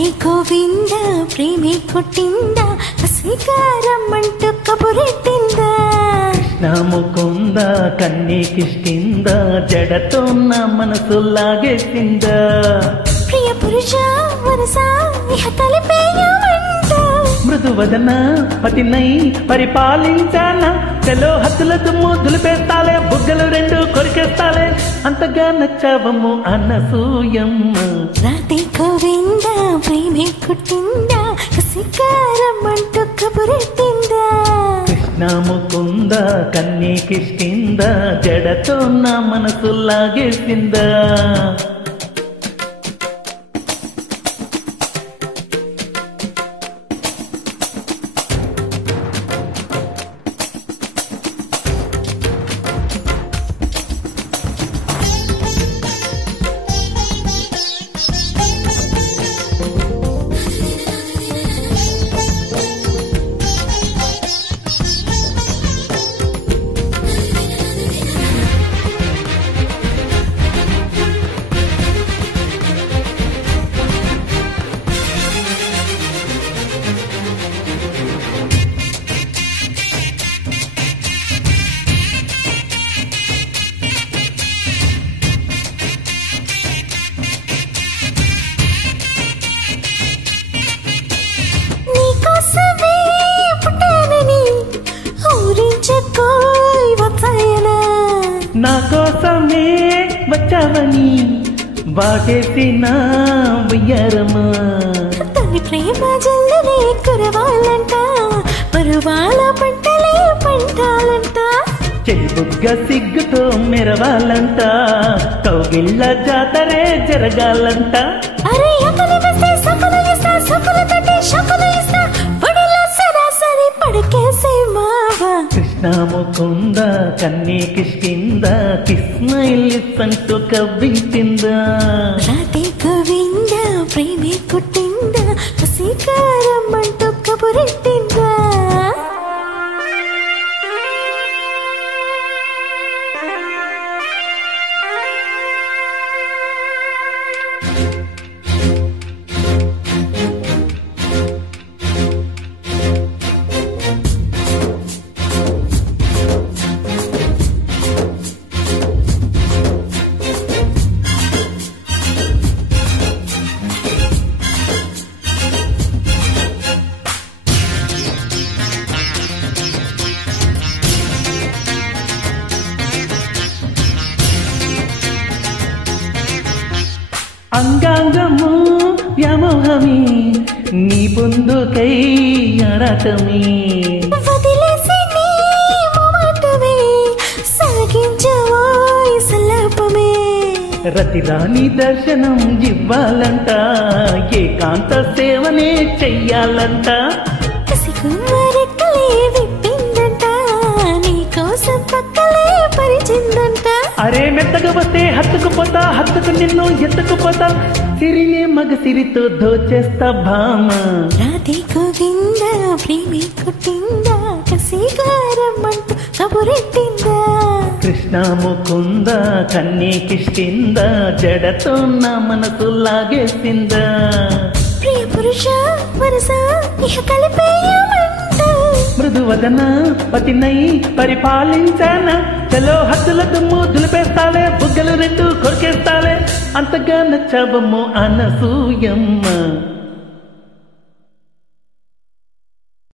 రాధే గోవింద ప్రేమే కొట్టిందా స్వీకారం అంటూ కబురెట్టిందా కృష్ణ ముకుంద కన్నీకిష్టిందా జడతో నా మనసు లాగేసిందా ప్రియ పురుష వరస ఇహ తలిపేయమంట మృదువదన పతినై పరిపాలించానా చలో హద్దుల దుమ్ము దులిపేస్తాలే బుగ్గలు రెండు కొరికేస్తాలే అంతగా నచ్చావమ్ము అనసూయమ్మ రాధే గోవింద ప్రేమే కొట్టిందా స్వీకారం అంటూ కబురెట్టిందా కృష్ణ ముకుంద కన్నీకిష్టిందా జడతో నా మనసు లాగేసిందా నా కోసమే వచ్చావని వాటేసిన వయ్యారమా తల్లి ప్రేమ జల్లులే కురవాలంట పరువాల పంటలే పంటాలంట చెల్బుగ్గ సిగ్గుతో మెరవాలంట కౌగిళ్ళ జాతరే జరగాలంట అరే అకలి వస్తే సకలు ఇస్తా సకలు తట్టి షకలు ఇస్తా పడిలో సరాసరి పడకేసే మావా కృష్ణ ముకుంద కన్నీకిష్టింద కిస్మైల్ అంటూ కవ్వించిందా రాధే గోవింద ప్రేమే కొట్టిందా వసీకారం అంటూ కబురెట్టిందా అంగాంగము వ్యామోహమి నీ పొందుకై ఆరాటమి వదిలేసి నీ మొమాటమే సాగించవోయ్ సల్లాపమే రతిరాణి దర్శనం ఇవ్వాలంట ఏకాంత సేవనే చెయ్యాలంట కసికుమారెక్కలే విప్పిందంట నీ కోసం పక్కలే పరిచిందంట అరే మెత్తగా వస్తే హత్తుకుపోతా హత్తుకు నిన్ను ఎత్తుకుపోతా సిరినే మగ సిరితో దోచేస్తా భామ రాధే గోవింద ప్రేమే కొట్టిందా కసీకారం అంటూ కబురెట్టిందా కృష్ణ ముకుంద కన్నీకిష్టిందా జడతో నా మనసు లాగేసిందా ప్రియ పురుష వరస ఇహ కలిపేయమంట మృదువదన పతినై పరిపాలించానా చలో హద్దుల దుమ్ము దులిపేస్తాలే బుగ్గలు రెండు కొరికేస్తాలే అంతగా నచ్చావమ్ము అనసూయమ్మ